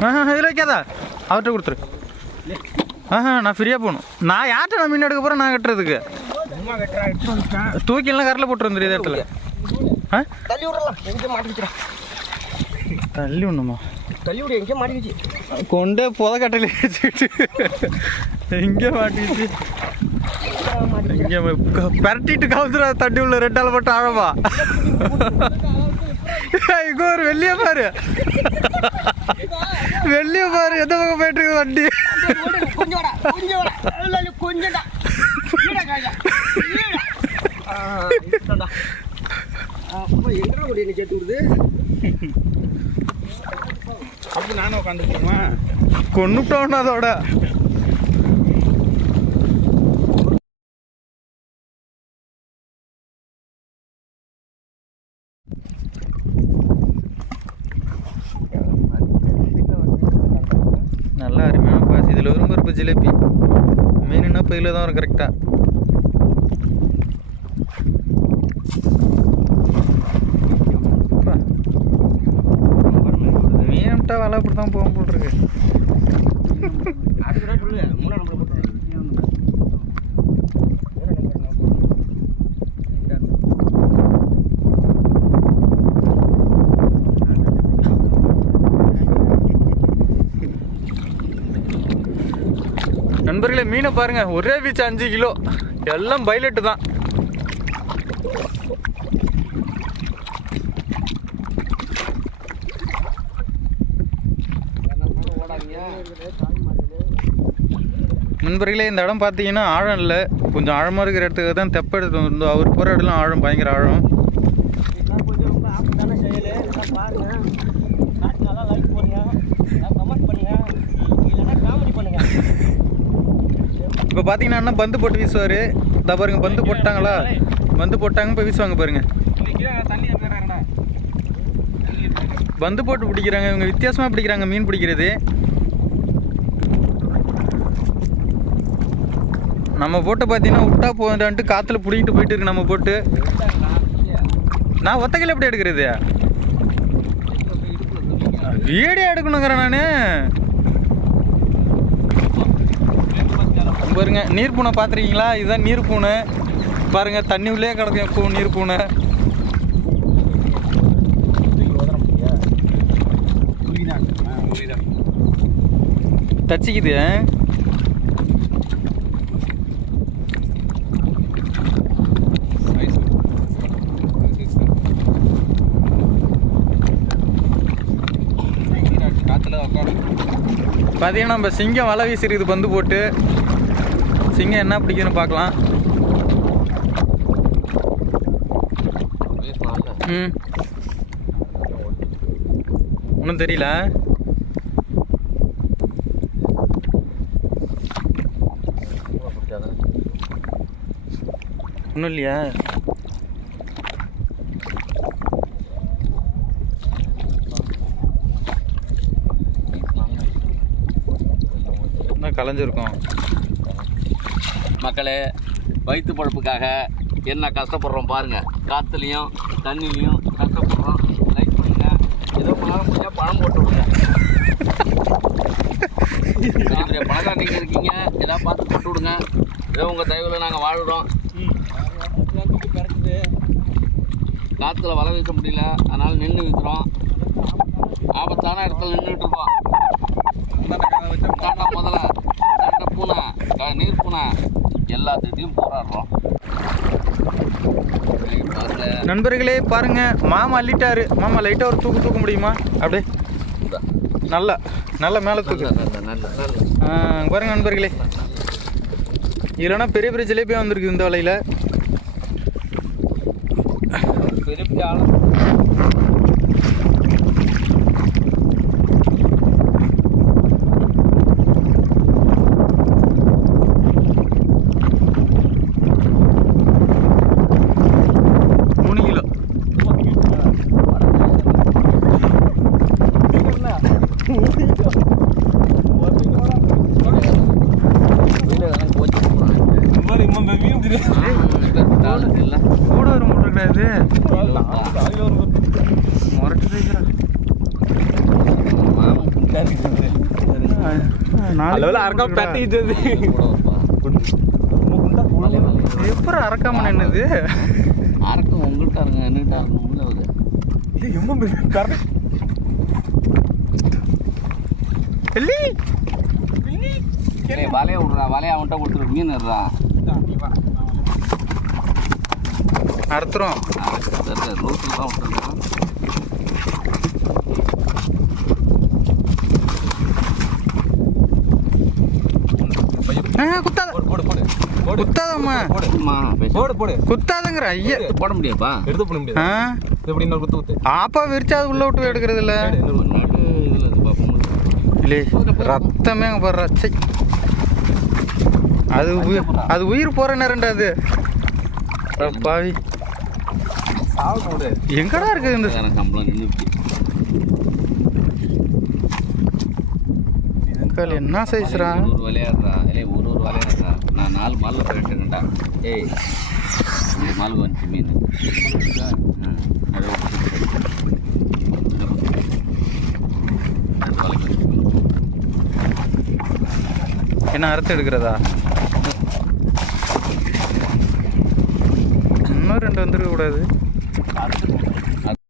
ஆஹா இதில் வைக்காதா. அவர்கிட்ட கொடுத்துரு. ஆஹா நான் ஃப்ரீயாக போகணும். நான் யார்கிட்ட நான் மீன் எடுக்க போகிறேன் நான் கட்டுறதுக்கு. தூக்கிலாம் கரில் போட்டு வந்துரு இதே இடத்துல. ஆ? தள்ளி விடலாம் எங்கே தள்ளி ஒண்ணுமா தள்ளி விடு எங்கே மாட்டிக்கிச்சு. கொண்டே புத கட்டையில வச்சுக்கிட்டு. இங்கே மாட்டிக்கிச்சு. இங்கே பரட்டிட்டு கவுத்துறா தண்ணி உள்ள ரெண்டால மட்டும் ஆழமா இங்க ஒரு வெளிய பாரு. வெளிய பாரு எந்த பக்கம் போயிட்டு இருக்கு வண்டி? கொஞ்சம் அதோட கொஞ்சம் வாடா இல்ல, இல்ல, கொஞ்சம்டா ஈடா, காயா. ஈடா. ஆ, இதான்டா. ஆ, அப்பா, எங்கடா கொண்டு என்னை சேர்த்து விடுது அப்படி நானும் உட்காந்துருக்கோமா கொண்டுட்டோன்னு அதோட நல்லா அருமையான பாசி. இதில் வரும் ஜிலேபி. மீனுன்னா பையில் தான் வரும் கரெக்டாக மீன்ட்டா வலை அப்படி தான் போகும் போட்டிருக்கு நண்பர்களே மீனை பாருங்க. ஒரே பீச் அஞ்சு கிலோ. எல்லாம் பைலட்டு தான். நண்பர்களே இந்த இடம் பார்த்தீங்கன்னா ஆழம் இல்லை. கொஞ்சம் ஆழமாக இருக்கிற இடத்துக்கு தான் தெப்ப எடுத்து வந்து அவர் போகிற இடம்லாம் ஆழம் பயங்கர ஆழம். பார்த்தீங்கன்னா அண்ணா பந்து போட்டு வீசுவார். இந்த பாருங்க பந்து போட்டாங்களா? பந்து போட்டாங்க போய் வீசுவாங்க பாருங்க. பந்து போட்டு பிடிக்கிறாங்க இவங்க வித்தியாசமாக பிடிக்கிறாங்க மீன் பிடிக்கிறது. நம்ம போட்டு பார்த்தீங்கன்னா விட்டா போதான்ட்டு காற்றுல பிடிக்கிட்டு போயிட்டு இருக்கு நம்ம போட்டு. நான் ஒத்தகையில் எப்படி எடுக்கிறது? வீடியோ எடுக்கணுங்கிறேன் நான். பாருங்க நீர் பூனை பார்த்துருக்கீங்களா? இதுதான் நீர் பூனை. பாருங்க தண்ணி உள்ளே கிடக்கும் பூ நீர் பூனை. தச்சிக்குது ஆ? பார்த்தீங்கன்னா நம்ம சிங்கம் வலை வீசிருக்குது பந்து போட்டு சிங்கம் என்ன பிடிக்குதுன்னு பார்க்கலாம். ம். ஒன்றும் தெரியல. ஒன்றும் இல்லையா? கலைஞ்சிருக்கும். மக்களே வயிற்று பழப்புக்காக என்ன கஷ்டப்படுறோம் பாருங்கள் காற்றுலையும் தண்ணிலையும் கஷ்டப்படுறோம். லைக் பண்ணுங்க. ஏதோ பணம் முடிஞ்சால் பணம் போட்டு விடுங்க. பெரிய பெரிய பணக்கார நீங்கள் இருக்கீங்க ஏதாவது பார்த்து போட்டு விடுங்க. ஏதோ உங்கள் தயவில் நாங்கள் வாழ்கிறோம் காற்றுல வலை வீச முடியல அதனால் நின்று விற்கிறோம் ஆபத்தான இடத்துல நின்றுட்டு இருக்கோம் காட்டா முதல்ல கரண்ட பூனை க- நீர் பூனை போராடுறோம் நண்பர்களே பாருங்க. மாமா அள்ளிட்டாரு. மாமா லைட்டாக ஒரு தூக்கு தூக்க முடியுமா? அப்படியே. நல்லா நல்லா மேலே தூக்கு. பாருங்க நண்பர்களே. இல்லைன்னா பெரிய பெரிய ஜிலேபியாக வந்திருக்கு இந்த வலையில். பெரிய நாலு அறக்கா பெட்டிட்டு வலை, வலை. எப்படி அறக்காம உங்கள்கிட்ட இருங்க என்னகிட்ட இருக்கும் உள்ள வருது. எல்லி ஏய், வலையை விட்றா வலையை அவன்கிட்ட கொடுத்துரு மீன் இருறா அறுத்துறோம் லூசில் தான் விட்டுருக்கான் ஆ, குத்தாத போடு போடு போடு போடு குத்தாதம்மா அம்மா, பேசு. போடு போடு. குத்தாதங்கிற ஐயா. போட முடியாப்பா எடுத்து போட முடியாது? இது எப்படி இன்னொரு குத்து குத்து? ஆப்பா விரிச்சா அது உள்ள விட்டு எடுக்கிறது இல்ல. எடு, இன்னொரு ஒரு நாட்டு இதில் இருந்து பார்ப்போம். இல்லே ரத்தமே அங்க போடுற சை அது உயிர் அது உயிர் போற நேரம்டா அது. பாவி எங்கடா இருக்குது இந்த சம்பளம் நின்றுச்சு கால் என்ன சைஸ்ரா ஒரு விளையாடுறா. ஏய் ஒரு ஒரு விளையாடுறா. நான் நாலு மாலில் போயிட்டுங்கடா ஏய் இந்த மால் வந்துச்சு மீன். என்ன அறுத்து எடுக்கிறதா? இன்னும் ரெண்டு வந்துருக்க கூடாது